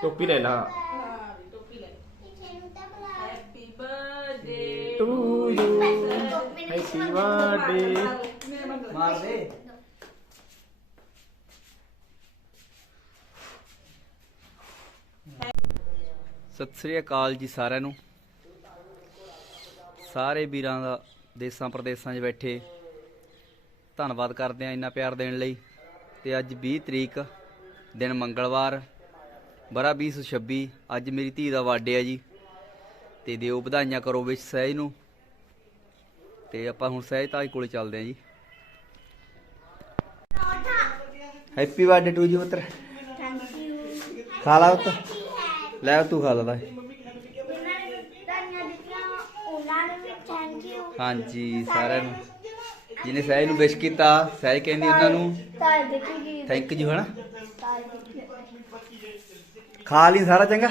ਟੋਪੀ ਲੈ ਲਾ ਹਾਂ ਵੀ ਟੋਪੀ ਲੈ ਕਿਸੇ ਨੂੰ ਤਾਂ ਬੁਲਾ happy birthday to you happy birthday ਮੇਰੇ ਮੰਗਲ ਮਾਰ ਦੇ ਸਤਿ ਸ੍ਰੀ ਅਕਾਲ ਜੀ ਸਾਰਿਆਂ ਨੂੰ। ਸਾਰੇ ਵੀਰਾਂ ਦਾ ਦੇਸਾਂ ਪ੍ਰਦੇਸਾਂ 'ਚ ਬੈਠੇ। ਧੰਨਵਾਦ ਕਰਦੇ ਆ ਇੰਨਾ ਪਿਆਰ ਦੇਣ ਲਈ। ਤੇ ਅੱਜ 20 ਤਰੀਕ ਦਿਨ ਮੰਗਲਵਾਰ ਬਰਾ 2026 ਅੱਜ ਮੇਰੀ ਧੀ ਦਾ ਬਰਥਡੇ ਆ ਜੀ। ਤੇ ਦਿਓ ਵਧਾਈਆਂ ਕਰੋ ਵਿੱਚ ਸਹਿਜ ਨੂੰ। ਤੇ ਆਪਾਂ ਹੁਣ ਸਹਿਜ ਤਾਜ ਕੋਲੇ ਚੱਲਦੇ ਆ ਜੀ। ਹੈਪੀ ਬਰਥਡੇ ਟੂ ਜੀ ਪੁੱਤਰ। ਖਾ ਲਾ ਪੁੱਤ। ਲੈ ਤੂੰ ਖਾ ਲਾ ਹਾਂਜੀ ਸਾਰਿਆਂ ਨੂੰ। ਜਿਹਨੇ ਸਹਿਜ ਨੂੰ ਵਿਸ਼ ਕੀਤਾ ਸਹਿਜ ਕਹਿੰਦੀ ਉਹਨਾਂ ਨੂੰ ਤਾਰ ਦੇਖੀ ਜੀ ਥੈਂਕ ਯੂ ਹਨਾ ਤਾਰ ਦੇਖੀ ਖਾ ਲਈ ਸਾਰਾ ਚੰਗਾ?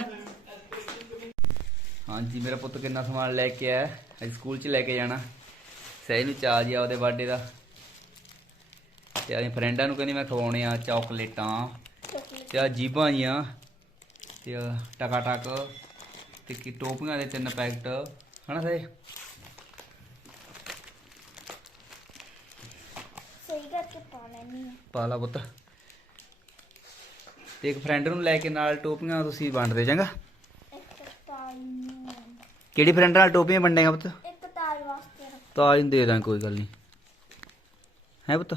ਹਾਂਜੀ ਮੇਰਾ ਪੁੱਤ ਕਿੰਨਾ ਸਮਾਨ ਲੈ ਕੇ ਆਇਆ। ਅੱਜ ਸਕੂਲ 'ਚ ਲੈ ਕੇ ਜਾਣਾ। ਸਹਿਜ ਨੂੰ ਚਾਹ ਜੀ ਆ ਉਹਦੇ ਬਰਥਡੇ ਦਾ। ਤੇ ਆਪਣੇ ਫਰੈਂਡਾਂ ਨੂੰ ਕਹਿੰਦੀ ਮੈਂ ਖਵਾਉਣੇ ਆ ਚਾਕਲੇਟਾਂ। ਤੇ ਆ ਜੀਬਾਂ ਜੀਆਂ ਤੇ ਟਕਾ ਟਕ ਤੇ ਕੀ ਟੋਪੀਆਂ ਦੇ ਤਿੰਨ ਪੈਕਟ। ਹਨਾ ਸਹਿਜ ਸਹੀ ਕਰਕੇ ਪਾ ਲੈਣੀ ਹੈ ਪਾ ਲਾ ਪੁੱਤ। ਤੇ ਇੱਕ ਫਰੈਂਡ ਨੂੰ ਲੈ ਕੇ ਨਾਲ ਟੋਪੀਆਂ ਤੁਸੀਂ ਵੰਡਦੇ ਚੰਗਾ? ਇੱਕ ਤਾਰ ਨੂੰ ਕਿਹੜੀ ਫਰੈਂਡ ਨਾਲ ਟੋਪੀਆਂ ਵੰਡੇਗਾ ਪੁੱਤ? ਇੱਕ ਤਾਰ ਵਾਸਤੇ ਰੱਖ ਤਾਜ ਨੂੰ ਦੇ ਦਾਂ ਕੋਈ ਗੱਲ ਨਹੀਂ। ਹੈ ਪੁੱਤ?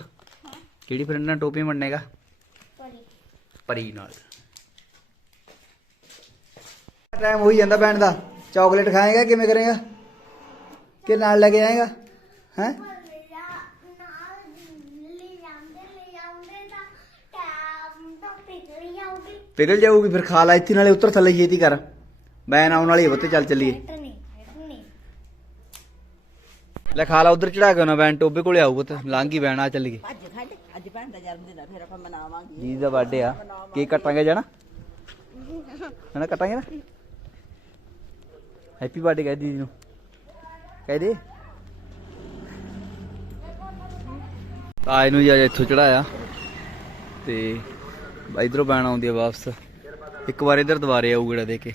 ਕਿਹੜੀ ਫਰੈਂਡ ਨਾਲ ਟੋਪੀਆਂ ਵੰਡੇਗਾ? ਪਰੀ ਪਰੀ ਨਾਲ। ਟਾਈਮ ਹੋਈ ਜਾਂਦਾ ਬੈਣ ਦਾ। ਚਾਕਲੇਟ ਖਾਏਗਾ, ਕਿਵੇਂ ਕਰੇਗਾ? ਕਿ ਨਾਲ ਲੈ ਕੇ ਜਾਏਗਾ ਹੈ ਲਿਆ ਨਾਲ ਲੈ ਜਾਂਦੇ ਲੈ ਜਾਂਦੇ ਤਾਂ ਟਾਮ ਤਾਂ ਪਿਘਲ ਜਾਊਗੀ ਪਿਘਲ ਜਾਊਗੀ ਫਿਰ ਖਾ ਲਾ ਇੱਥੇ ਨਾਲੇ ਉੱਤਰ ਥੱਲੇ ਛੇਤੀ ਕਰ। ਬੈਨ ਆਉਣ ਵਾਲੀ ਹੈ ਚੱਲ ਚੱਲੀਏ। ਲੈ ਖਾ ਲਾ ਉਧਰ ਚੜਾ ਕੇ ਨਾ ਬੈਨ ਟੋਬੇ ਕੋਲੇ ਆਊ ਪੁੱਤ ਹੀ ਬੈਣ ਆ ਚੱਲੀਏ। ਅੱਜ ਸਾਡੇ ਅੱਜ ਭੈਣ ਦਾ ਜਨਮ ਦਿਨ ਆ ਫਿਰ ਆਪਾਂ ਮਨਾਵਾਂਗੇ। ਜੀ ਦਾ ਬਰਥਡੇ ਆ। ਕੀ ਕੱਟਾਂਗੇ ਜਾਣਾ? ਹਣਾ ਕੱਟਾਂਗੇ ਨਾ? ਹੈਪੀ ਬਰਥਡੇ ਕਹਿ ਦੀਦੀ ਨੂੰ। ਕਹਿ ਦੇ। ਤਾਜ ਨੂੰ ਜੀ ਅੱਜ ਇੱਥੋਂ ਚੜਾਇਆ ਤੇ ਇਧਰੋਂ ਬੈਣ ਆਉਂਦੀ ਆ ਵਾਪਸ। ਇੱਕ ਵਾਰ ਇਧਰ ਦੁਬਾਰੇ ਆਊ ਗੇੜਾ ਦੇ ਕੇ।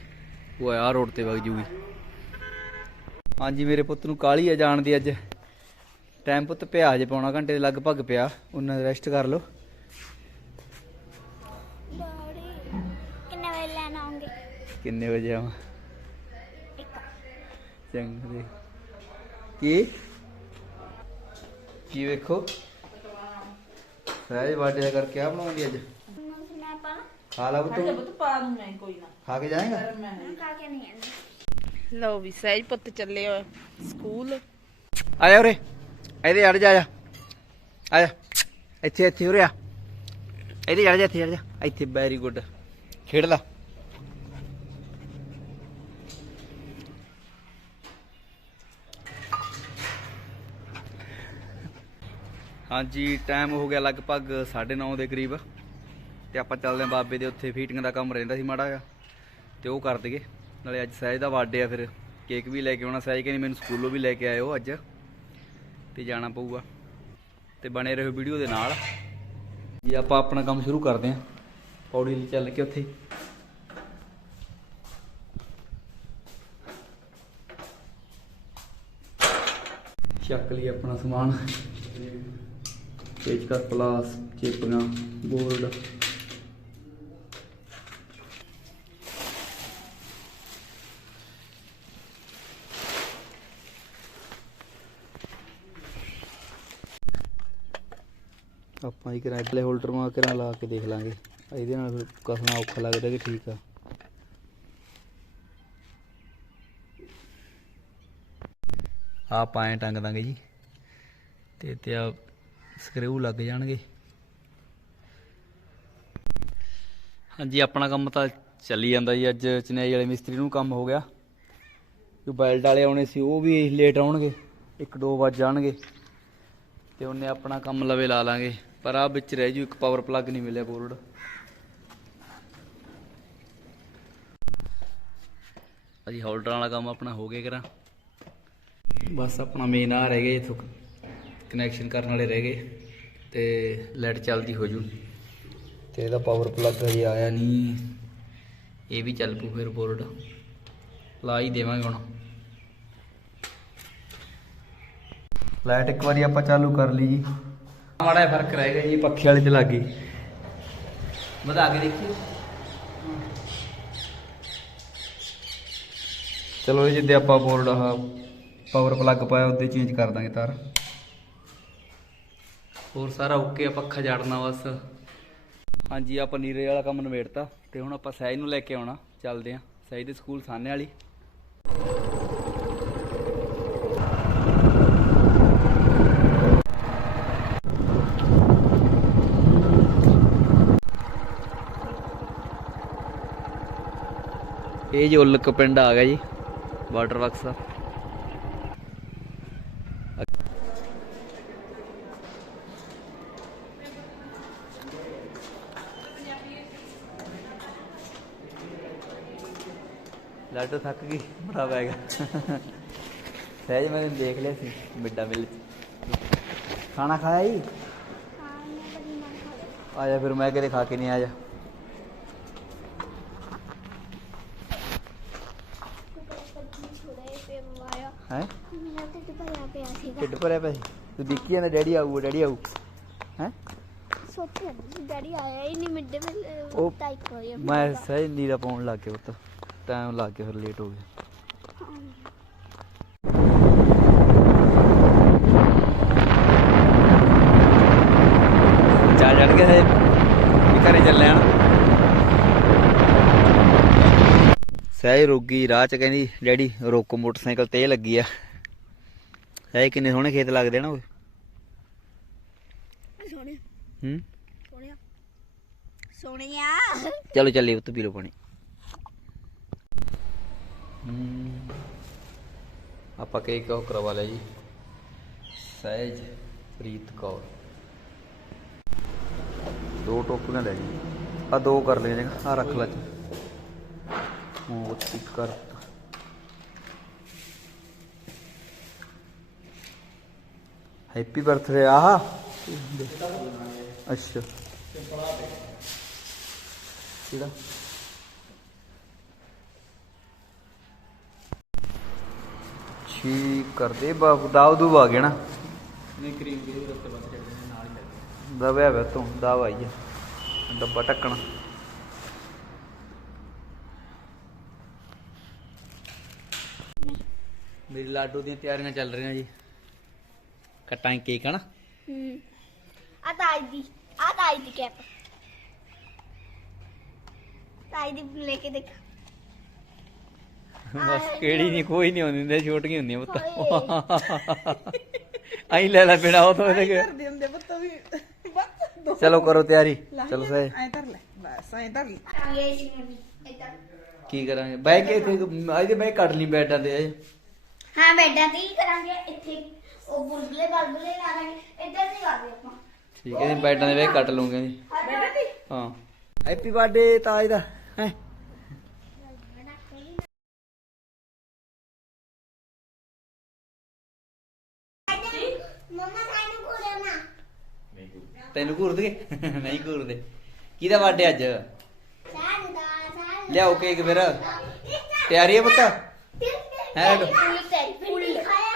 ਉਹ ਆ ਰੋਡ ਤੇ ਵਗ ਜੂਗੀ। ਹਾਂਜੀ ਮੇਰੇ ਪੁੱਤ ਨੂੰ ਕਾਲੀ ਆ ਜਾਣ ਦੀ ਅੱਜ। ਟਾਈਮ ਪੁੱਤ ਪਿਆ ਹਜੇ ਪੌਣਾ ਘੰਟੇ ਦੇ ਲਗਭਗ ਪਿਆ। ਉਹਨਾਂ ਰੈਸਟ ਕਰ ਲਓ। ਕਿੰਨੇ ਵੇ ਲੈਣ ਆਉਂਗੇ? ਕਿੰਨੇ ਵਜੇ ਆਵਾਂ? ਚੰਗਾ ਕੀ? ਕੀ ਵੇਖੋ? ਸਹਿਜ ਦਾ ਕਰਕੇ ਆ ਬਣਾਉਂਦੀ ਅੱਜ। ਖਾ ਲਾ ਸਾਡੇ ਤੂੰ ਪੁੱਤ ਪਾ ਦੂੰ ਮੈਂ ਕੋਈ ਨਾ। ਖਾ ਕੇ ਜਾਏਗਾ? ਨਾ ਖਾ ਕੇ ਨਹੀਂ ਆਂਦੇ। ਲਓ ਵੀ ਸਹਿਜ ਪੁੱਤ ਚੱਲੇ ਹੋਏ ਸਕੂਲ। ਆ ਜਾ ਉਰੇ। ਇਹਦੇ ਅੜ ਜਾ ਆ ਜਾ। ਆ ਜਾ ਇੱਥੇ ਇੱਥੇ ਉਰੇ ਆ। ਇਹਦੇ ਅੜ ਜਾ ਇੱਥੇ ਅੜ ਜਾ। ਇੱਥੇ ਵੈਰੀ ਗੁੱਡ ਖੇਡ ਲਾ। ਹਾਂਜੀ ਟਾਈਮ ਹੋ ਗਿਆ ਲਗਭਗ 9:30 ਦੇ ਕਰੀਬ। ਤੇ ਆਪਾਂ ਚੱਲਦੇ ਆਂ ਬਾਬੇ ਦੇ ਉੱਥੇ ਫੀਟਿੰਗ ਦਾ ਕੰਮ ਰਹਿੰਦਾ ਸੀ ਮਾੜਾ ਜਿਹਾ, ਤੇ ਉਹ ਕਰ ਦਈਏ। ਨਾਲੇ ਅੱਜ ਸਹਿਜ ਦਾ ਬਰਥਡੇ ਆ ਫਿਰ। ਕੇਕ ਵੀ ਲੈ ਕੇ ਆਉਣਾ, ਸਹਿਜ ਕਹਿੰਦੀ ਮੈਨੂੰ ਸਕੂਲੋਂ ਵੀ ਲੈ ਕੇ ਆਇਓ ਅੱਜ। ਤੇ ਜਾਣਾ ਪਊਗਾ। ਤੇ ਬਣੇ ਰਹੋ ਵੀਡੀਓ ਦੇ ਨਾਲ। ਜੀ, ਆਪਾਂ ਆਪਣਾ ਕੰਮ ਸ਼ੁਰੂ ਕਰਦੇ ਆਂ ਪੌੜੀ ਲਈ ਚੱਲ ਕੇ ਉੱਥੇ। ਚੱਕ ਲਈ ਆਪਣਾ ਸਮਾਨ। ਪੇਚਕਸ ਪਲਾਸ ਚੇਪੀਆਂ ਬੋਰਡ ਆਪਾਂ ਹੀ ਕਿਰਾਏ ਪਲੇ ਹੋਲਡਰ ਮਾ ਕੇ ਲਾ ਕੇ ਦੇਖ ਲਾਂਗੇ। ਇਹਦੇ ਨਾਲ ਫਿਰ ਕਸਣਾ ਔਖਾ ਲੱਗਦਾ ਕਿ ਠੀਕ ਆ। ਆਪ ਐਂ ਟੰਗ ਦਾਂਗੇ ਜੀ। ਤੇ ਤੇ ਆ ਸਕਰੂ ਲੱਗ ਜਾਣਗੇ। ਹਾਂਜੀ, ਆਪਣਾ ਕੰਮ ਤਾਂ ਚੱਲੀ ਜਾਂਦਾ ਜੀ। ਅੱਜ ਚਨੇਈ ਵਾਲੇ ਮਿਸਤਰੀ ਨੂੰ ਕੰਮ ਹੋ ਗਿਆ। ਜੋ ਬੈਲਟ ਵਾਲੇ ਆਉਣੇ ਸੀ, ਉਹ ਵੀ ਲੇਟ ਆਉਣਗੇ। 1-2 ਵਜ ਜਾਣਗੇ। ਤੇ ਉਹਨੇ ਆਪਣਾ ਕੰਮ ਲਵੇ ਲਾ ਲਾਂਗੇ। ਪਰ ਆ ਵਿੱਚ ਰਹਿ ਜੂ, ਇੱਕ ਪਾਵਰ ਪਲੱਗ ਨਹੀਂ ਮਿਲਿਆ ਬੋਰਡ। ਅਜੀ ਹੋਲਡਰ ਵਾਲਾ ਕੰਮ ਆਪਣਾ ਹੋ ਗਿਆ ਕਰਾਂ। ਬਸ ਆਪਣਾ ਮੇਨ ਆ ਰਹਿ ਗਏ, ਇਥੋਂ ਕਨੈਕਸ਼ਨ ਕਰਨ ਵਾਲੇ ਰਹਿ ਗਏ। ਤੇ ਲਾਈਟ ਚੱਲਦੀ ਹੋ ਜੂ। ਤੇ ਇਹਦਾ ਪਾਵਰ ਪਲੱਗ ਹਜੇ ਆਇਆ ਨਹੀਂ। ਇਹ ਵੀ ਚੱਲ ਪੂ ਫਿਰ ਬੋਰਡ ਲਾ ਹੀ ਦੇਵਾਂਗੇ ਹੁਣ। ਲਾਈਟ ਇੱਕ ਵਾਰੀ ਆਪਾਂ ਚਾਲੂ ਕਰ ਲਈ ਜੀ। ਮਾੜਾ ਫ਼ਰਕ ਰਹਿ ਗਿਆ ਜੀ, ਪੱਖੇ ਵਾਲੇ ਚ ਲੱਗ ਗਈ। ਵਧਾ ਕੇ ਦੇਖੀਏ। ਚਲੋ ਇਹ ਜਿੱਦੇ ਆਪਾਂ ਬੋਰਡ ਆਹ ਪਾਵਰ ਪਲੱਗ ਪਾਇਆ, ਉਹਦੇ ਚੇਂਜ ਕਰ ਦਾਂਗੇ ਤਾਰ। ਹੋਰ ਸਾਰਾ ਓਕੇ ਆ, ਪੱਖਾ ਜੜਨਾ ਬਸ। ਹਾਂਜੀ ਆ ਪਨੀਰੇ ਵਾਲਾ ਕੰਮ ਨਵੇੜਤਾ ਤੇ ਹੁਣ ਆਪਾਂ ਸਹਿਜ ਨੂੰ ਲੈ ਕੇ ਆਉਣਾ। ਚੱਲਦੇ ਆਂ। ਸਹਿਜ ਦੇ ਸਕੂਲ ਸਾਹਨੇ ਵਾਲੀ। ਇਹ ਜੋ ਉਲਕ ਪਿੰਡ ਆ ਗਿਆ ਜੀ ਵਾਟਰ ਵਰਕਸ ਦਾ। ਲਾਟੋ ਥੱਕ ਗਈ ਬੜਾ ਬੈਗ ਸਹਿਜ ਮੈਂ ਤੈਨੂੰ ਦੇਖ ਲਿਆ ਸੀ ਮਿੱਡਾ ਮਿਲ ਚ। ਖਾਣਾ ਖਾਇਆ ਹੀ ਹਾਂ ਮੈਂ ਬੜੀ ਨਾ ਖਾ ਲਿਆ ਆ ਜਾ ਫਿਰ ਮੈਂ ਕਦੇ ਖਾ ਕੇ ਨਹੀਂ ਆ ਜਾ ਥੋੜਾ ਜਿਹਾ ਪਵਾਇਆ ਹੈ ਮੇਰਾ ਤੇ ਭਰਿਆ ਪਿਆ ਸੀਗਾ ਢਿੱਡ ਭਰਿਆ ਪਿਆ ਸੀ ਤੂੰ ਦੇਖੀ ਜਾਂਦਾ ਡੈਡੀ ਆਊ ਡੈਡੀ ਆਊ। ਹੈ? ਸੋਚਿਆ ਨਹੀਂ ਡੈਡੀ ਆਇਆ ਹੀ ਨਹੀਂ ਮਿੱਡੇ ਹੋਇਆ ਮੈਂ ਨੀਰਾ ਪਾਉਣ ਲੱਗ ਗਿਆ ਪੁੱਤ ਟਾਈਮ ਲੱਗ ਗਿਆ ਫਿਰ ਲੇਟ ਹੋ ਗਿਆ। ਚਾ ਚੜ ਗਿਆ ਹੈ ਘਰੇ ਚੱਲੇ ਆਂ ਸਹਿਜ ਰੋਗੀ ਰਾਹ ਚ ਕਹਿੰਦੀ ਡੈਡੀ ਰੋਕੋ ਮੋਟਰਸਾਈਕਲ ਤੇ ਇਹ ਲੱਗੀ ਆ। ਸਹਿਜ ਕਿੰਨੇ ਸੋਹਣੇ ਖੇਤ ਲੱਗਦੇ ਨਾ ਓਏ? ਸੋਹਣਿਆ ਹੂੰ? ਸੋਹਣਿਆ ਸੋਹਣਿਆ ਚਲੋ ਚੱਲੀਏ ਉੱਤ ਪੀ ਲਓ ਪਾਣੀ। ਆਪਾਂ ਕੇਕ ਉਹ ਕਰਵਾ ਲਿਆ ਜੀ। ਸਹਿਜ ਪ੍ਰੀਤ ਕੌਰ। ਦੋ ਟੋਪੀਆਂ ਲੈ ਜੀ। ਆ ਦੋ ਕਰ ਨੇ ਆ ਰੱਖ ਲੈ ਜੀ ਉਹ ਸਪੀਕਰ ਹੈਪੀ ਬਰਥਡੇ ਆਹ ਅੱਛਾ ਕਿਹੜਾ ਠੀਕ ਕਰਦੇ ਬਾਬੂ ਦਾਵ ਦੂਬ ਆ ਗਿਆ ਨਾ ਨਹੀਂ ਕਰੀਮ ਦੇ ਉੱਤੇ ਬਸ ਚੱਲਦੇ ਨੇ ਨਾਲ ਹੀ ਦਬਿਆ ਵੇ ਤੂੰ ਦਾਵ ਆਈ ਆ। ਡੱਬਾ ਟੱਕਣਾ ਮੇਰੀ ਲਾਡੂ ਦੀਆਂ ਤਿਆਰੀਆਂ ਚੱਲ ਰਹੀਆਂ ਜੀ। ਕਟਾਂ ਕੇਕ ਹਨਾ ਹੂੰ ਆ ਤਾਈ ਦੀ ਆ ਤਾਈ ਦੀ ਕੈਪ ਤਾਈ ਦੀ ਲੈ ਕੇ ਦੇਖ ਬਸ ਕਿਹੜੀ ਨਹੀਂ ਕੋਈ ਨਹੀਂ ਹੁੰਦੀ ਹੁੰਦੀ ਛੋਟੀਆਂ ਹੁੰਦੀਆਂ ਪੁੱਤ ਆਈ ਲੈ ਲੈ ਬਿਨਾ ਉਹ ਤੋਂ ਇਹਦੇ ਕੇ ਕਰਦੇ ਹੁੰਦੇ ਪੁੱਤ ਵੀ ਬਸ ਦੋ ਚਲੋ ਕਰੋ ਤਿਆਰੀ ਚਲੋ ਸੇ ਐ ਧਰ ਲੈ ਬਸ ਐ ਧਰ ਲੈ ਇਹ ਮੰਮੀ ਕੀ ਕਰਾਂਗੇ ਬੈ ਕੇ ਇੱਥੇ ਅੱਜ ਦੇ ਕੱਢ ਲਈ ਬੈਡਾਂ ਤੇ ਹਾਂ ਬੈਡਾਂ ਤੇ ਹੀ ਕਰਾਂਗੇ ਇੱਥੇ ਉਹ ਬੁਲਬੁਲੇ ਬਲਬੁਲੇ ਲਾ ਲਾਂਗੇ ਇੱਧਰ ਨਹੀਂ ਕਰਦੇ ਆਪਾਂ। ਠੀਕ ਹੈ ਜੀ ਬੈਡਾਂ ਦੇ ਬੈ ਕੱਟ ਲੂੰਗੇ ਜੀ। ਹਾਂ। ਹੈਪੀ ਬਰਥਡੇ ਤਾਜ ਦਾ ਹੈ। ਮਮਾ ਸਾਨੂੰ ਤੈਨੂੰ ਘੂਰ ਦੇ ਨਹੀਂ ਘੂਰਦੇ। ਕਿਹਦਾ ਬਰਥਡੇ ਅੱਜ? ਲਿਆਓ ਕੇਕ ਫਿਰ। ਤਿਆਰੀ ਹੈ ਪੁੱਤ? ਹੈ? ਫੁੱਲ ਤੇਰੀ ਫੁੱਲ ਖਾਇਆ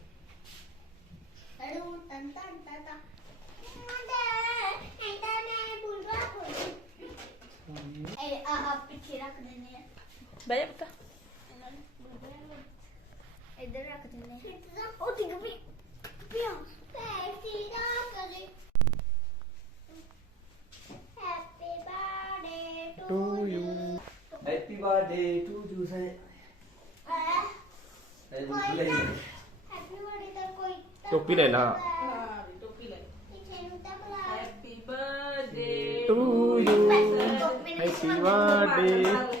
ਬਹਿ ਜਾ ਪੁੱਤ ਇੱਧਰ ਰੱਖ ਦਿੰਦੇ ਉਹ ਡਿੱਗ ਪਈ ਪਿਆ ਪੈਸੀ ਦਾ ਕਰੇ happy birthday to you happy birthday to you say happy birthday ਤਾਂ ਕੋਈ ਟੋਪੀ ਲੈ ਲਾ ਟੋਪੀ ਲੈ happy birthday to you happy birthday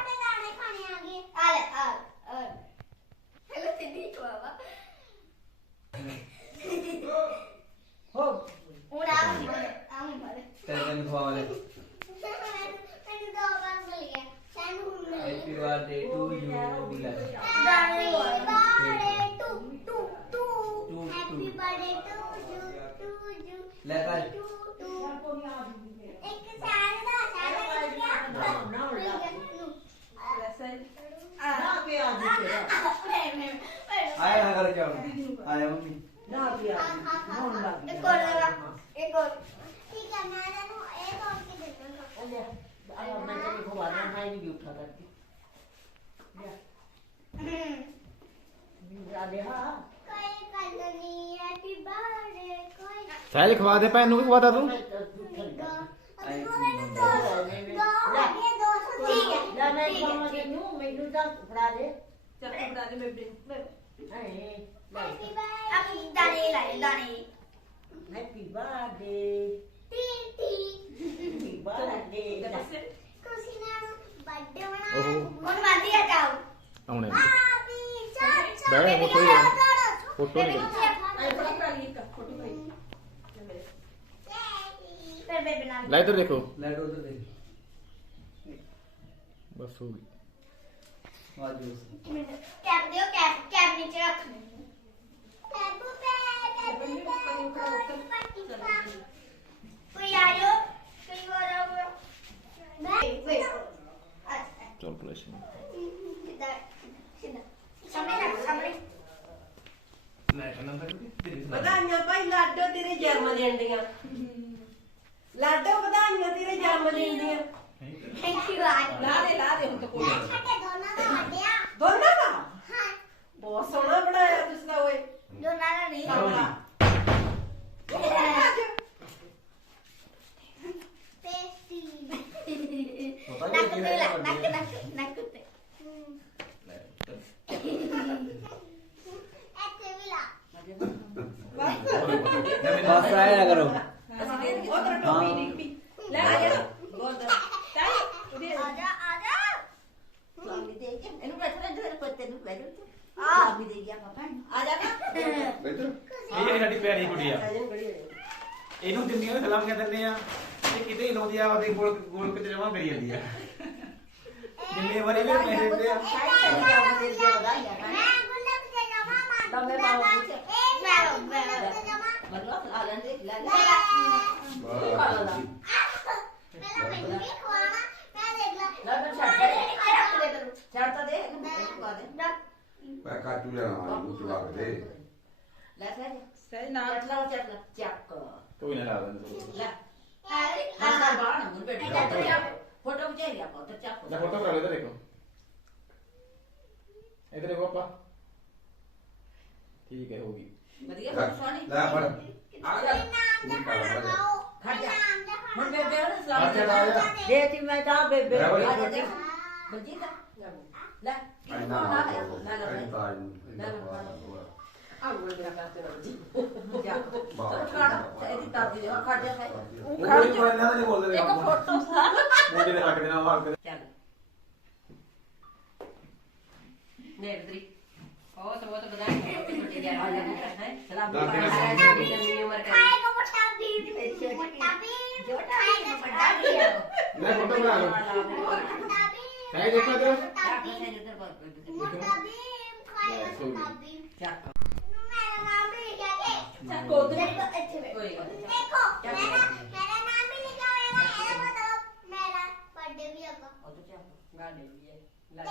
ਦੇ ਦਾਂਗਾ ਉਹਨੇ ਆ ਮੈਂ ਤੇਰੇ ਕੋ ਵਾਲਾ ਨਾ ਹੀ ਉਠਾ ਕਰਦੀ ਆ ਦੇ ਹਾਂ ਕੋਈ ਗੱਲ ਨਹੀਂ ਹੈਪੀ ਬਰਥਡੇ ਕੋਈ ਨੂੰ ਮੈਨੂੰ। ਨੂੰ ਮੈਨੂੰ ਬਰਥਡੇ ਬਰਥਡੇ ਟੀ ਬਰਥਡੇ ਦੱਸੇ ਤੁਸੀਂ ਨਾ ਬਰਥਡੇ ਓਹੋ। ਮਨਾਉਣਾ ਹੁਣ ਮੰਦੀ ਹਟਾਓ ਆਉਣੇ ਬਹਿ, ਬੇਬੀ ਫੋਟੋ ਹੀ ਲਗਾ ਲੈ। ਦੋ ਫੋਟੋ ਹੀ ਲੈ। ਫੋਟੋ ਫੋਟੋ ਭਾਈ ਫਿਰ ਬੇਬੀ ਨਾਲ ਲੈ ਇੱਧਰ ਦੇਖੋ ਲੈ ਉਧਰ ਦੇ ਬਸ ਹੋ ਗਈ ਆ ਜੀ ਇੱਕ ਮਿੰਟ ਕੈਪ ਦਿਓ ਕੈਪ ਕੈਪ ਨੀਚੇ ਰੱਖ ਕੈਪ ਪੇ ਕੈਪ ਪੇ ਕੋਈ ਆਇਓ ਕੋਈ ਨੰਬਰ ਕਿਤੇ ਵਧਾਈਆਂ ਭਾਈ ਲਾਡੋ ਤੇਰੇ ਜਨਮ ਦਿਨ ਦੀਆਂ। ਲਾਡੋ ਵਧਾਈਆਂ ਤੇਰੇ ਜਨਮ ਦਿਨ ਦੀਆਂ। ਲਾ ਦੇ ਲਾ ਦੇ ਹੁਣ ਤਾਂ ਕੋਈ ਸਾਡੇ ਦੋਨਾਂ ਦਾ ਵੱਡਿਆ ਦੋਨਾਂ ਦਾ? ਹਾਂ। ਬਹੁਤ ਸੋਹਣਾ ਬਣਾਇਆ ਤੁਸੀਂ ਤਾਂ ਓਏ। ਦੋਨਾਂ ਨਹੀਂ ਨੱਕ ਨੱਕ ਨੱਕ ਤੇ ਬਸ ਆਇਆ ਨਾ ਕਰੋ ਟੋਪੀ ਲੈ ਆ ਜਾ ਗੋਦ ਉਹਦੇ ਇਹਨੂੰ ਬੈਠਣਾ ਜਿਹੜਾ ਕੁੱਤੇ ਨੂੰ ਲੈ ਜਾਓ ਆ। ਸਵਾਮੀ ਦੇ ਗਿਆ ਪਾਪਾ ਆ ਜਾ ਨਾ ਇਹ ਜਿਹੜੀ ਸਾਡੀ ਪਿਆਰੀ ਕੁੜੀ ਆ ਸਾਜਨ ਬੜੀ ਹੋਈ ਇਹਨੂੰ ਦਿੰਦੀਆਂ ਵੀ ਸਲਾਮ ਕਹਿ ਦਿੰਦੇ ਆ ਇਹ ਕਿਤੇ ਹੀ ਲਾਉਂਦੀ ਆ ਉਹਦੇ ਗੋਲ ਗੋਲ ਕਿਤੇ ਜਮਾ ਕਰੀ ਜਾਂਦੀ ਆ। ਜਿੰਨੇ ਵਾਰੀ ਵੀ ਪੈਸੇ ਦਿੰਦੇ ਆ। ਮੈਂ ਕਾਟੂ ਲੈਣਾ ਮੁੱਤ ਲੱਗ ਦੇ ਸਹਿਜ ਨਾਲ ਚੱਕ ਚੱਕ। ਕੋਈ ਨਾ ਲਾ ਦਿੰਦੇ। ਲੈ। ਆ ਸਾ ਬਾਣ ਮੁੰਨ ਬੈਠ ਫੋਟੋ ਖਿਚਾਈ ਆਪਾਂ ਉੱਧਰ ਚੱਕ ਲੈ ਫੋਟੋ ਕਰਾ ਲਓ ਇੱਧਰ ਦੇਖੋ। ਇੱਧਰ ਦੇਖੋ ਆਪਾਂ। ਠੀਕ ਹੈ ਹੋ ਗਈ। ਵਧੀਆ ਫੋਟੋ ਸੋਹਣੀ। ਲੈ ਫੜ। ਆ ਜਾ। ਨਾਮ ਦਾ ਖਾਣਾ ਖਾਓ। ਖੜ ਜਾ। ਹੁਣ ਬੇਬੇ ਆ ਜਾ। ਦੇ। ਤੀ ਮੈਂ ਤਾਂ ਬੇਬੇ ਲੈ ਛੋਟੀ। ਦੇਖ। ਬਲਜੀਤ ਲੈ ਲੈ ਨਾ ਲੈ ਲੈ। ਲੈ ਐਨਾ ਲੈ ਨਾ ਆ ਉਹ ਮੇਰਾ ਕਾਤੇ ਨਾ ਜੀ ਜਾ ਬਾਹਰ। ਖੜ ਇਹਦੀ ਤਾਦੀ ਦੇ ਖੜ ਜਾ ਫਿਰ ਉਹ ਕੋਈ ਕੋਈ ਨਾ ਨਹੀਂ ਬੋਲਦੇ ਇੱਕ ਫੋਟੋ ਸਾ ਮੁੰਡੇ ਦੇ ਰੱਖ ਦੇਣਾ ਵਾਰ ਕੇ ਚੱਲ। ਨੇਰਦਰੀ ਬਹੁਤ ਬਹੁਤ ਵਧਾਈਆਂ ਛੋਟੇ ਜਿਹਾ ਆ ਜਾਣਾ ਹੈ? ਸਲਾਮ ਸਲਾਮ। ਹੈ ਲੰਮੀ ਉਮਰ ਕਰੇ ਲੈ ਫੋਟੋ ਬਣਾ ਲਓ ਹੈ ਦੇਖੋ ਇੱਧਰ। ਚੱਕ ਮੇਰਾ ਨਾਮ ਵੀ ਲਿਖਿਆ ਕੇ ਚੱਲ ਗੋਦ ਦੇਖੋ ਇੱਥੇ ਵੇਖੋ ਕੋਈ ਗੱਲ ਨੀ। ਦੇਖੋ ਮੇਰਾ ਮੇਰਾ ਨਾਮ ਵੀ ਲਿਖਿਆ ਹੋਇਆ ਹੈ ਇਹਦਾ ਮਤਲਬ ਮੇਰਾ ਬਰਥਡੇ ਵੀ ਹੋਗਾ। ਉਹ ਤਾਂ ਚੱਕ ਗਾਣੇ ਵੀ ਹੈ। ਲੈ।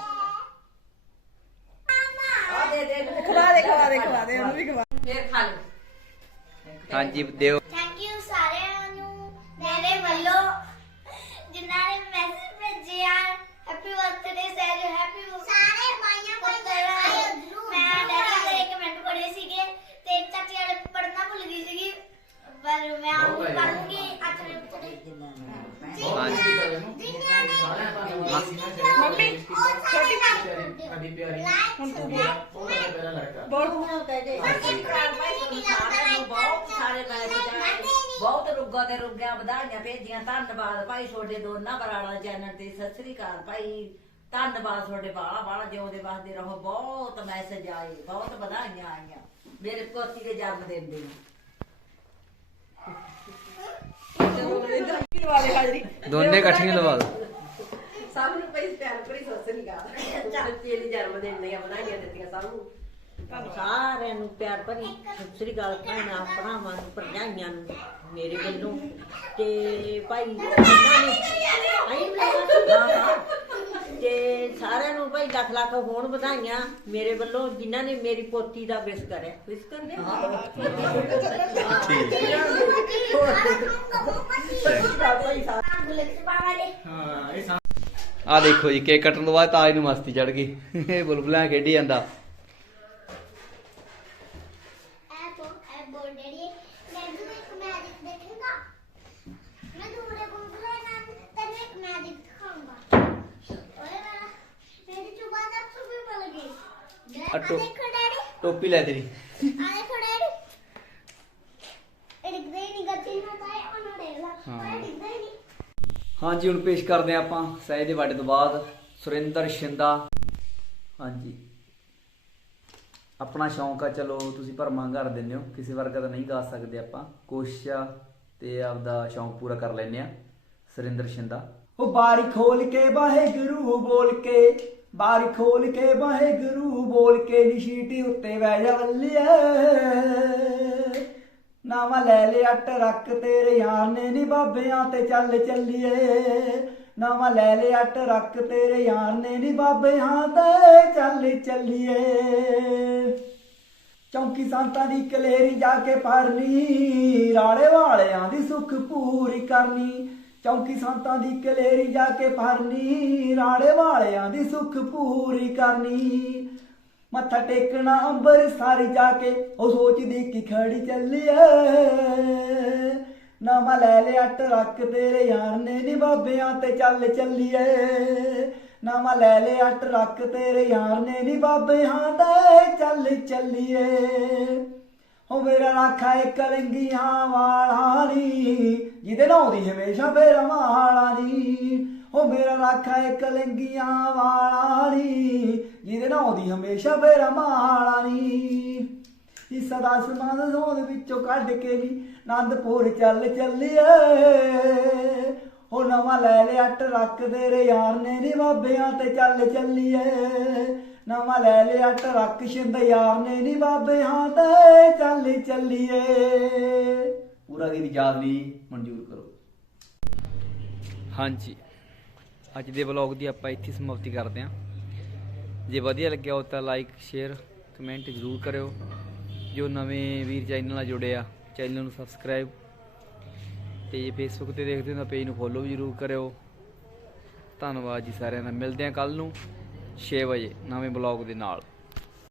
ਮਾਮਾ ਆ ਦੇ ਦੇ। ਖਵਾ ਦੇ, ਖਵਾ ਦੇ, ਖਵਾ ਦੇ, ਉਹਨੂੰ ਵੀ ਖਵਾ ਫੇਰ ਖਾ ਲੈ ਹਾਂਜੀ ਦਿਓ ਥੈਂਕ ਯੂ ਸਾਰਿਆਂ ਨੂੰ ਮੇਰੇ ਵੱਲੋਂ ਜਿਨ੍ਹਾਂ ਨੇ ਮੈਸੇਜ ਭੇਜਿਆ ਹੈਪੀ ਬਰਥਡੇ ਸੈਲ ਹੈਪੀ ਸਾਰੇ ਮਾਈਆਂ ਕੋਈ ਆਇਓ ਜਰੂਰ ਮੈਂ ਡੈਡੀ ਦੇ ਕਮੈਂਟ ਪੜ੍ਹੇ ਸੀਗੇ ਤੇ ਚਾਚੀ ਵਾਲੇ ਪੜ੍ਹਨਾ ਭੁੱਲ ਗਈ ਸੀਗੀ ਪਰ ਮੈਂ ਉਹ ਪੜ੍ਹ ਲੂੰਗੀ ਅੱਠ ਮਿੰਟ ਹਾਂਜੀ ਮੰਮੀ ਛੋਟੀ ਸਾਡੀ ਪਿਆਰੀ ਹੁਣ। ਤੂੰ ਉਹ ਮੇਰਾ ਲੜਕਾ। ਬੋਲ ਹੁਣ ਕਹਿ ਦੇ ਇੱਕ ਮਿੰਟ ਵੀ ਨਹੀਂ ਲੱਗਦਾ ਰੁੱਗੋ ਤੇ ਰੁੱਗਿਆ ਵਧਾਈਆਂ ਭੇਜੀਆਂ। ਧੰਨਵਾਦ ਭਾਈ ਤੁਹਾਡੇ ਦੋਨਾਂ ਬਰਾੜਾ ਚੈਨਲ ਤੇ। ਸਤਿ ਸ੍ਰੀ ਅਕਾਲ ਭਾਈ। ਧੰਨਵਾਦ ਤੁਹਾਡੇ ਬਾਲਾ ਬਾਲਾ ਜਿਉਂਦੇ ਵਸਦੇ ਰਹੋ। ਬਹੁਤ ਮੈਸੇਜ ਆਏ ਬਹੁਤ ਵਧਾਈਆਂ ਆਈਆਂ। ਮੇਰੇ ਪੋਤੀ ਦੇ ਜਨਮ ਦਿਨ ਦੇ। ਦੋਨੇ ਇਕੱਠੀਆਂ ਦਵਾ ਦਿਓ ਸਭ ਨੂੰ ਪਈ ਪਿਆਰ ਭਰੀ ਸਤਿ ਸ੍ਰੀ ਅਕਾਲ। ਬੱਚੇ ਜਨਮ ਦਿਨ ਦੀਆਂ ਵਧਾਈਆਂ ਦਿੱਤੀਆਂ ਸਭ ਨੂੰ। ਸਾਰਿਆਂ ਨੂੰ ਪਿਆਰ ਭਰੀ ਸਤਿ ਸ੍ਰੀ ਅਕਾਲ ਭੈਣਾਂ ਭਰਾਵਾਂ ਨੂੰ ਭਰਜਾਈਆਂ ਨੂੰ ਮੇਰੇ ਵੱਲੋਂ ਤੇ ਭਾਈ ਇਹਨਾਂ ਨੇ। ਆਈ ਹਾਂ, ਤੇ ਸਾਰਿਆਂ ਨੂੰ ਭਾਈ ਲੱਖ ਲੱਖ ਹੋਣ ਵਧਾਈਆਂ ਮੇਰੇ ਵੱਲੋਂ ਜਿਨ੍ਹਾਂ ਨੇ ਮੇਰੀ ਪੋਤੀ ਦਾ ਵਿਸ ਕਰਿਆ ਵਿਸ ਇਹ ਆ ਦੇਖੋ ਜੀ ਕੇਕ ਕੱਟਣ ਤੋਂ ਬਾਅਦ ਤਾਜ ਨੂੰ ਮਸਤੀ ਚੜ ਗਈ ਇਹ ਬੁਲਬੁਲਾਂ ਖੇਡੀ ਜਾਂਦਾ ਐਪੋ ਐਪ ਬੋਲ ਡੈਡੀ ਮੈਂ ਤੂੰ ਇੱਕ ਮੈਜਿਕ ਦੇਖੇਗਾ ਮੈਂ ਦੂਰੇ ਗੁੰਗਲੇ ਨਾਲ ਤੈਨੂੰ ਇੱਕ ਮੈਜਿਕ ਦਿਖਾਉਂਗਾ ਓਏ ਵਾਲਾ ਮੇਰੀ ਚੁਬਾ ਦਾ ਸੁਬੀ ਬਲ ਗਈ ਆ ਟੋ- ਦੇਖੋ ਡੈਡੀ ਟੋਪੀ ਲੈ ਤੇਰੀ। ਆ ਦੇਖੋ ਡੈਡੀ ਇਹ ਦਿਖਦਾ ਹੀ। ਨਹੀਂ ਗੱਤੀ ਨੂੰ ਪਾਏ ਉਹਨਾਂ ਦੇ ਲਾ ਹਾਂ। ਇਹ ਦਿਖਦਾ ਹੀ ਨਹੀਂ ਹਾਂਜੀ, ਹੁਣ ਪੇਸ਼ ਕਰਦੇ ਹਾਂ ਆਪਾਂ ਸਹਿਜ ਦੇ ਵਾਡੇ ਤੋਂ ਬਾਅਦ। ਸੁਰਿੰਦਰ ਸ਼ਿੰਦਾ। ਹਾਂਜੀ। ਆਪਣਾ ਸ਼ੌਂਕ ਆ, ਚਲੋ ਤੁਸੀਂ ਭਰਮਾਂ ਕਰ ਦਿੰਦੇ ਹੋ। ਕਿਸੇ ਵਰਗਾ ਤਾਂ ਨਹੀਂ ਗਾ ਸਕਦੇ ਆਪਾਂ। ਕੋਸ਼ਿਸ਼ ਆ ਤੇ ਆਪਦਾ ਸ਼ੌਂਕ ਪੂਰਾ ਕਰ ਲੈਂਦੇ ਆ ਸੁਰਿੰਦਰ ਸ਼ਿੰਦਾ। ਉਹ ਬਾਰੀ ਖੋਲ ਕੇ, ਵਾਹਿਗੁਰੂ ਬੋਲ ਕੇ। ਬਾਰੀ ਖੋਲ ਕੇ ਵਾਹਿਗੁਰੂ ਬੋਲ ਕੇ ਨੀ ਸ਼ੀਟੀ ਉੱਤੇ ਬਹਿ ਜਾ ਵੱਲੀਏ ਨਾਵਾ ਲੈ ਲਿਆ ਟਰੱਕ ਤੇਰੇ ਯਾਰ ਨੇ ਨੀ ਬਾਬਿਆਂ ਤੇ ਚੱਲ ਚੱਲੀਏ। ਨਾਵਾ ਲੈ ਲਿਆ ਟਰੱਕ ਤੇਰੇ ਯਾਰ ਨੇ ਨੀ ਬਾਬਿਆਂ ਤੇ ਚੱਲ ਚੱਲੀਏ। ਚੌਂਕੀ ਸੰਤਾਂ ਦੀ ਕਲੇਰੀ ਜਾ ਕੇ ਭਰਨੀ ਰਾਲੇ ਵਾਲਿਆਂ ਦੀ ਸੁੱਖ ਪੂਰੀ ਕਰਨੀ। ਚੌਂਕੀ ਸੰਤਾਂ ਦੀ ਕਲੇਰੀ ਜਾ ਕੇ ਭਰਨੀ ਰਾਲੇ ਵਾਲਿਆਂ ਦੀ ਸੁੱਖ ਪੂਰੀ ਕਰਨੀ। ਮੱਥਾ ਟੇਕਣਾ ਅੰਬਰ ਸਾਰੀ ਜਾ ਕੇ, ਉਹ ਸੋਚਦੀ ਕਿ ਖੜੀ ਚੱਲੀਏ। ਨਾਮਾ ਲੈ ਲਿਆ ਟਰੱਕ ਤੇਰੇ ਯਾਰ ਨੇ ਨੀ ਬਾਬਿਆਂ ਤੇ ਚੱਲ ਚੱਲੀਏ। ਨਾਮਾ ਲੈ ਲਿਆ ਟਰੱਕ ਤੇਰੇ ਯਾਰ ਨੇ ਨੀ ਬਾਬਿਆਂ ਤੇ ਚੱਲ ਚੱਲੀਏ। ਹੋ ਮੇਰਾ ਰਾਖਾ ਏ ਕਲੰਗੀਆਂ ਵਾਲਾ ਨੀ ਜਿਹਦੇ ਨਾਲ ਦੀ ਹਮੇਸ਼ਾ ਫੇਰ ਮਾਲਾ ਨੀ ਹੋ ਮੇਰਾ ਰਾਖਾ ਏ ਕਲੰਗੀਆਂ ਵਾਲਾ ਨੀ ਜਿਹਦੇ ਨਾਲ ਦੀ ਹਮੇਸ਼ਾ ਫੇਰ ਮਾਲਾ ਨੀ ਇਸ ਸਦਾ ਸਮਾਨ ਸੋਧ ਵਿੱਚੋਂ ਕੱਢ ਕੇ ਨੀ ਆਨੰਦਪੁਰ ਚੱਲ ਚੱਲੀਏ। ਹੋ ਨਵਾਂ ਲੈ ਲਿਆ ਟਰੱਕ ਤੇਰੇ ਯਾਰ ਨੇ ਨੀ ਬਾਬਿਆਂ ਤੇ ਚੱਲ ਚੱਲੀਏ। ਨਵਾਂ ਲੈ ਲਿਆ ਟਰੱਕ ਯਾਰ ਨੇ ਨੀ ਬਾਬਿਆਂ ਤੇ ਚੱਲ ਚੱਲੀਏ। ਪੂਰਾ ਗੀਤ ਯਾਦ ਨਹੀਂ, ਮਨਜ਼ੂਰ ਕਰੋ। ਹਾਂਜੀ। ਅੱਜ ਦੇ ਵਲੌਗ ਦੀ ਆਪਾਂ ਇੱਥੇ ਸਮਾਪਤੀ ਕਰਦੇ ਹਾਂ। ਜੇ ਵਧੀਆ ਲੱਗਿਆ ਹੋ ਤਾਂ ਲਾਈਕ ਸ਼ੇਅਰ ਕਮੈਂਟ ਜ਼ਰੂਰ ਕਰਿਓ। ਜੋ ਨਵੇਂ ਵੀਰ ਚੈਨਲ ਨਾਲ ਜੁੜੇ ਆ ਚੈਨਲ ਨੂੰ ਸਬਸਕ੍ਰਾਈਬ ਤੇ ਜੇ ਫੇਸਬੁੱਕ ਤੇ ਦੇਖਦੇ ਹੋ ਤਾਂ ਪੇਜ ਨੂੰ ਫੋਲੋ ਵੀ ਜ਼ਰੂਰ ਕਰਿਓ। ਧੰਨਵਾਦ ਜੀ ਸਾਰਿਆਂ ਦਾ। ਮਿਲਦੇ ਹਾਂ ਕੱਲ ਨੂੰ। 6 ਵਜੇ ਨਵੇਂ ਬਲੌਗ ਦੇ ਨਾਲ।